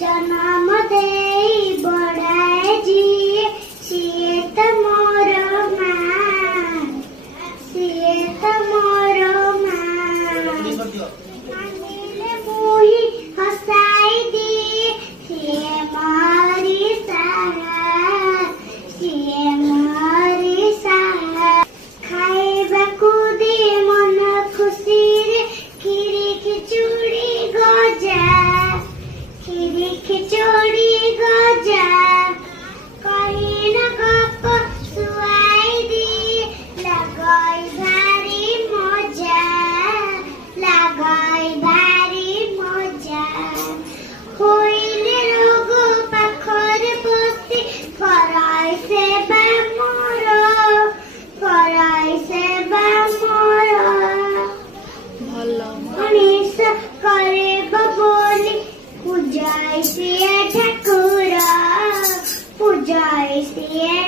जन्म दे बड़ाए जी सीए त मोर मां सीए त मोर मां मानिले मुही हसाई दी सीए मारी सारा सीए मारी सारा खाइबा कुदी मन खुशी रे खीरी खिचुड़ी गजा खीरी खिचुड़ी गजा कहीं न गप सुआई दी लगाई भारी मजा लगाई भारी मजा होइले रोग पाखर बसी कराई सेवा मोर कराई सेवा मोर मनीष करे बोली पूजाई सिए ठाकुर पूजाई सिए